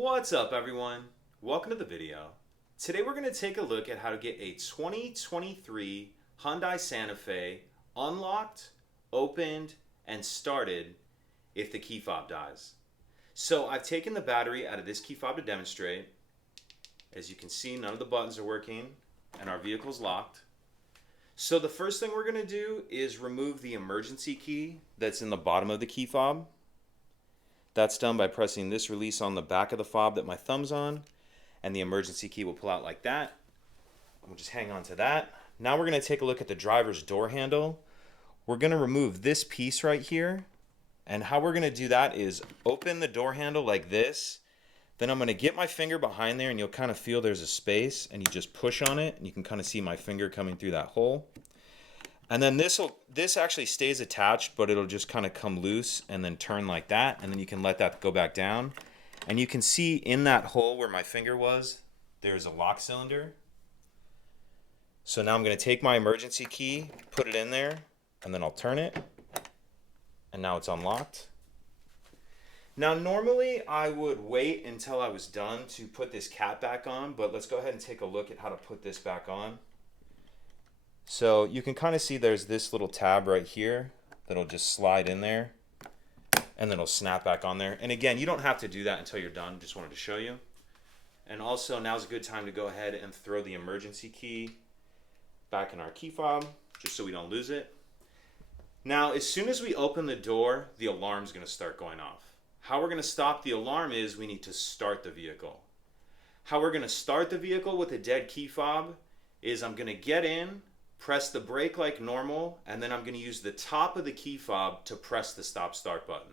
What's up, everyone? Welcome to the video. Today we're going to take a look at how to get a 2023 Hyundai Santa Fe unlocked, opened, and started if the key fob dies. So I've taken the battery out of this key fob to demonstrate. As you can see, none of the buttons are working and our vehicle's locked. So the first thing we're going to do is remove the emergency key that's in the bottom of the key fob. That's done by pressing this release on the back of the fob that my thumb's on, and the emergency key will pull out like that. We'll just hang on to that. Now we're going to take a look at the driver's door handle. We're going to remove this piece right here, and how we're going to do that is open the door handle like this. Then I'm going to get my finger behind there, and you'll kind of feel there's a space, and you just push on it, and you can kind of see my finger coming through that hole. And then this actually stays attached, but it'll just kind of come loose and then turn like that, and then you can let that go back down. And you can see in that hole where my finger was, there's a lock cylinder. So now I'm going to take my emergency key, put it in there, and then I'll turn it. And now it's unlocked. Now normally I would wait until I was done to put this cap back on, but let's go ahead and take a look at how to put this back on. So you can kind of see there's this little tab right here that'll just slide in there and then it'll snap back on there. And again, you don't have to do that until you're done. Just wanted to show you. And also now's a good time to go ahead and throw the emergency key back in our key fob just so we don't lose it. Now, as soon as we open the door, the alarm's going to start going off. How we're going to stop the alarm is we need to start the vehicle. How we're going to start the vehicle with a dead key fob is I'm going to get in, press the brake like normal, and then I'm going to use the top of the key fob to press the stop start button.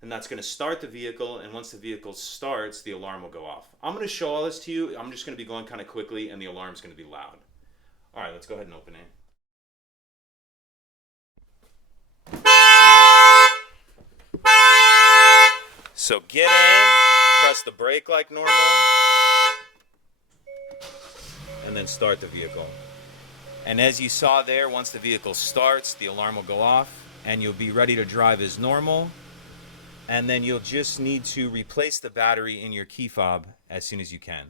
And that's going to start the vehicle, and once the vehicle starts, the alarm will go off. I'm going to show all this to you. I'm just going to be going kind of quickly, and the alarm's going to be loud. All right, let's go ahead and open it. So get in, press the brake like normal, and then start the vehicle. And as you saw there, once the vehicle starts, the alarm will go off and you'll be ready to drive as normal. And then you'll just need to replace the battery in your key fob as soon as you can.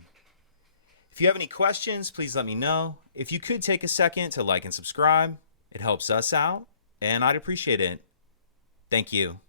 If you have any questions, please let me know. If you could take a second to like and subscribe, it helps us out and I'd appreciate it. Thank you.